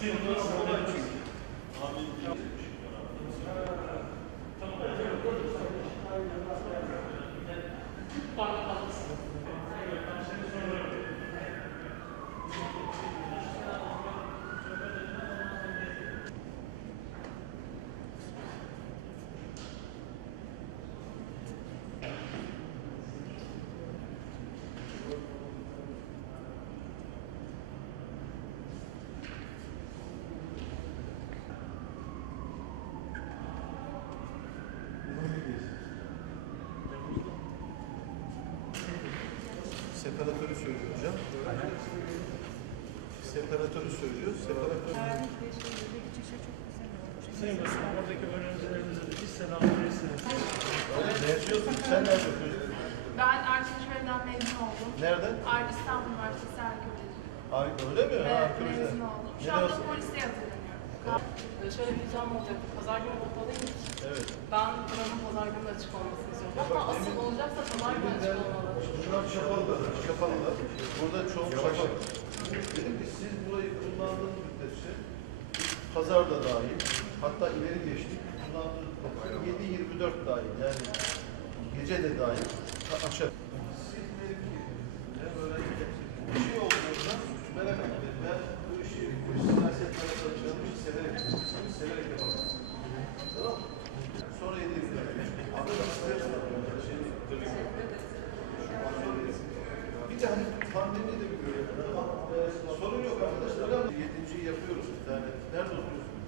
Sim, Separatörü söylüyor hocam. Separatörü söylüyor. Separatör. Sayın Başkanım, oradaki öğrencilerimize de bir selam verirseniz. Ne yapıyorsun? Sen nerede okuyorsun? Ben Öğretmen mezun oldum. Nereden? Ar İstanbul Üniversitesi Arkeoloji. Ay, öyle mi? Ha, Evet, arkeolojide. mezun oldum. Şu Ne anda polise hazırlanıyorum. Şöyle bir ricam olacaktı. Pazar günü kapalıymış. Evet. Ben buranın pazar günü açık olmasını istiyorum. Hatta asıl olacaksa pazar günü açık olmalı. Şunlar kapalılar. Kapalılar. Burada çoğu kapalı. Dedim ki siz burayı kullandığınız müddetçe pazar da dahil hatta ileri geçtik. Kullandığınız 7-24 dahil yani gece de dahil açar. Siz benim gibi hem öğrenci bir şey olduğunda merak etmeyin. Ben bu işi bu siyasetle çalışan işi severek yapıyorum. Severek yapamam. Tamam mı? Sonra 7-24. Abi bak istersen şey, hani pandemi de bir görelim ama e, sorun yok arkadaşlar. Yedinciyi yapıyoruz bir tane. Nerede oturuyorsun?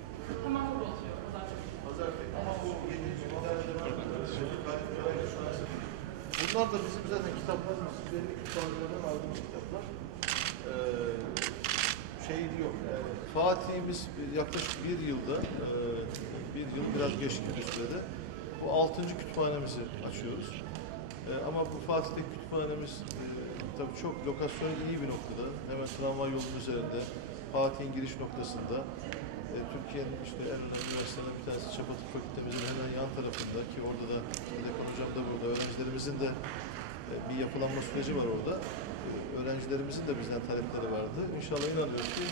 Hemen burada oturuyor pazar günü. Pazartesi. Ama bu yedinci bir tane de var. Bunlar da bizim zaten kitaplarımız, belli kütüphanelerden aldığımız kitaplar. Ee, şey yok yani. Fatih'imiz yaklaşık bir yılda, e, bir yıl biraz geçti bir sürede. Bu altıncı kütüphanemizi açıyoruz. Ee, ama bu Fatih'teki kütüphanemiz e, tabii çok lokasyonu iyi bir noktada. Hemen tramvay yolunun üzerinde, Fatih'in giriş noktasında. E, Türkiye'nin işte en önemli üniversitelerinden bir tanesi Çapatık Fakültemizin hemen yan tarafında ki orada da Dekan Hocam da burada. Öğrencilerimizin de e, bir yapılanma süreci var orada. E, öğrencilerimizin de bizden talepleri vardı. İnşallah inanıyoruz ki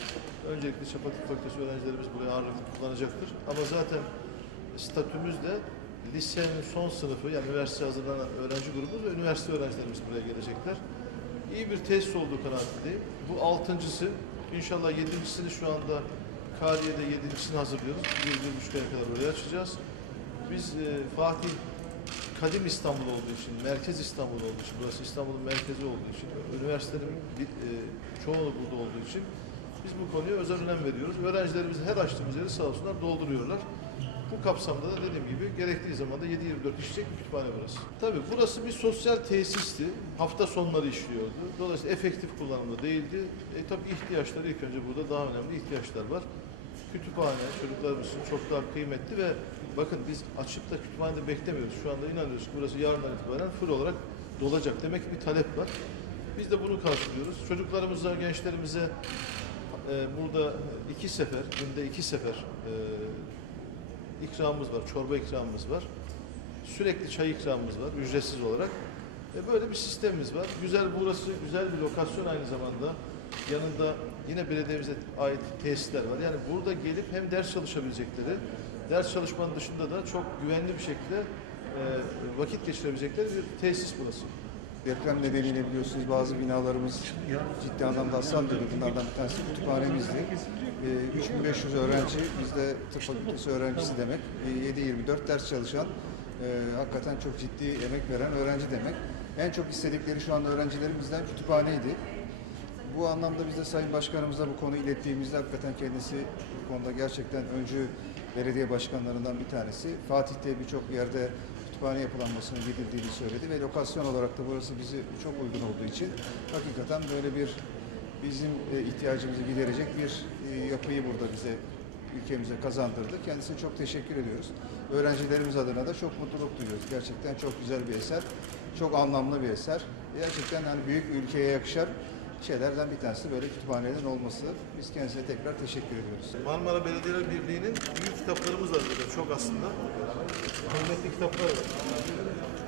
öncelikle Çapatık Fakültesi öğrencilerimiz buraya ağırlıklı kullanacaktır. Ama zaten statümüz de lisenin son sınıfı yani üniversite hazırlanan öğrenci grubumuz ve üniversite öğrencilerimiz buraya gelecekler. İyi bir tesis olduğu kanaatindeyim. Bu altıncısı, inşallah yedincisini şu anda Kariye'de yedincisini hazırlıyoruz. Bir, bir buçuk aya kadar oraya açacağız. Biz e, Fatih kadim İstanbul olduğu için, merkez İstanbul olduğu için, burası İstanbul'un merkezi olduğu için, üniversitelerin bir, e, çoğunu burada olduğu için biz bu konuya özel önem veriyoruz. Öğrencilerimiz her açtığımız yeri sağ olsunlar dolduruyorlar. Bu kapsamda da dediğim gibi gerektiği zaman da 7-24 işleyecek bir kütüphane burası. Tabii burası bir sosyal tesisti. Hafta sonları işliyordu. Dolayısıyla efektif kullanımda değildi. E tabii ihtiyaçları ilk önce burada daha önemli ihtiyaçlar var. Kütüphane çocuklarımız için çok daha kıymetli ve bakın biz açıp da kütüphanede beklemiyoruz. Şu anda inanıyoruz ki burası yarından itibaren full olarak dolacak. Demek ki bir talep var. Biz de bunu karşılıyoruz. Çocuklarımıza, gençlerimize e, burada iki sefer, günde iki sefer e, ikramımız var, çorba ikramımız var. Sürekli çay ikramımız var, ücretsiz olarak. E böyle bir sistemimiz var. Güzel burası, güzel bir lokasyon aynı zamanda. Yanında yine belediyemize ait tesisler var. Yani burada gelip hem ders çalışabilecekleri, ders çalışmanın dışında da çok güvenli bir şekilde e, vakit geçirebilecekleri bir tesis burası. Deprem nedeniyle biliyorsunuz bazı binalarımız ciddi anlamda hasar gördü. Bunlardan bir tanesi kütüphanemizdi. Ee, 3500 öğrenci, bizde tıp fakültesi öğrencisi demek. Ee, 7-24 ders çalışan, e, hakikaten çok ciddi emek veren öğrenci demek. En çok istedikleri şu anda öğrencilerimizden kütüphaneydi. Bu anlamda biz de Sayın Başkanımıza bu konuyu ilettiğimizde hakikaten kendisi bu konuda gerçekten öncü belediye başkanlarından bir tanesi. Fatih'te birçok yerde kütüphane yapılanmasının gidildiğini söyledi ve lokasyon olarak da burası bizi çok uygun olduğu için hakikaten böyle bir bizim e, ihtiyacımızı giderecek bir e, yapıyı burada bize ülkemize kazandırdı. Kendisine çok teşekkür ediyoruz. Öğrencilerimiz adına da çok mutluluk duyuyoruz. Gerçekten çok güzel bir eser. Çok anlamlı bir eser. Gerçekten hani büyük ülkeye yakışan şeylerden bir tanesi böyle kütüphanelerin olması. Biz kendisine tekrar teşekkür ediyoruz. Marmara Belediyeler Birliği'nin büyük kitaplarımız var burada çok aslında. Kıymetli kitaplar var.